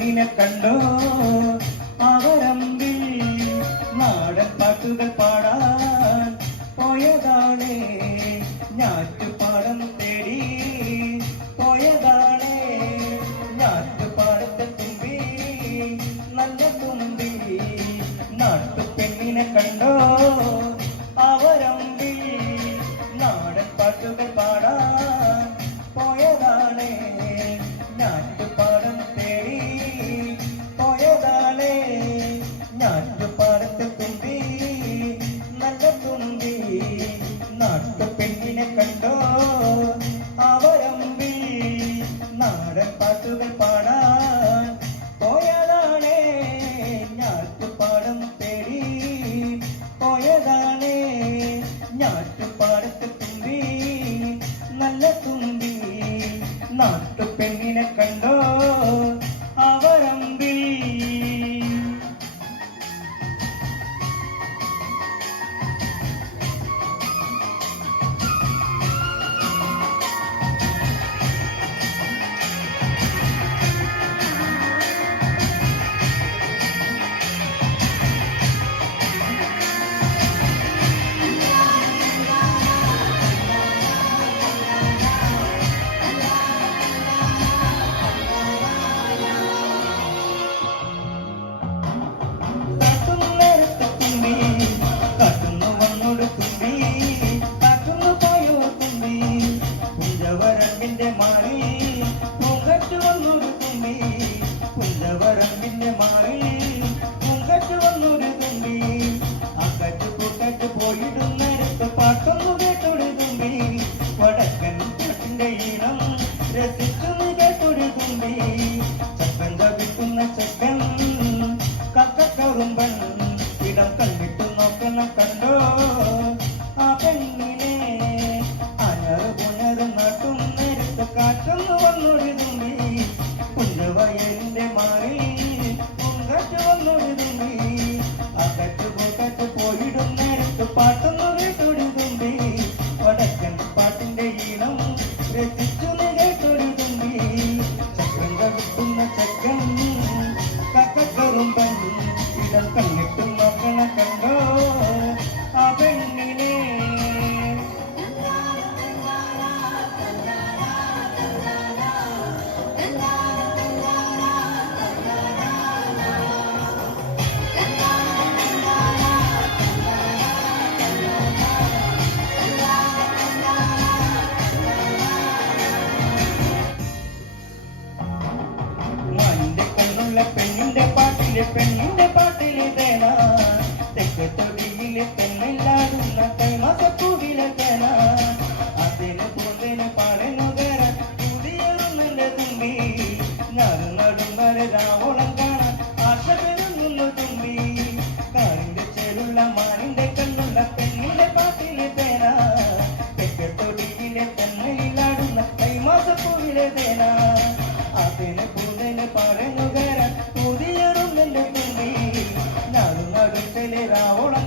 കണ്ണിനെ കണ്ടോ? അവരമ്പിൽ നാടൻപാട്ടുകൾ പാടാൻ പോയതാണേ. ഞാറ്റുപാടം തേടി പോയതാണേ. ഞാറ്റുപാടത്തെ തുമ്പി നല്ല തുമ്പി നാട്ടുപെണ്ണിനെ കണ്ടോ? പട്ടു പെണ്ണിനെ കണ്ടോ? അവരമ്പിൽ നാടൻ പാട്ടുകൾ പാടാൻ പോയതാണേ ഞാറ്റുപാടം തേടി. പോയതാണേ ഞാറ്റുപാടത്ത് തുമ്പി നല്ല തുമ്പി നാട്ടു പെണ്ണിനെ കണ്ടോ? എന്റെ മണി പെണ്ണിന്റെ പാട്ടിലെ പെണ്ണിന്റെ പാട്ടിലെ തേന തെക്കത്തൊടിയിലെ പെണ്ണിന്റെ tenera ahora.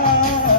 ah,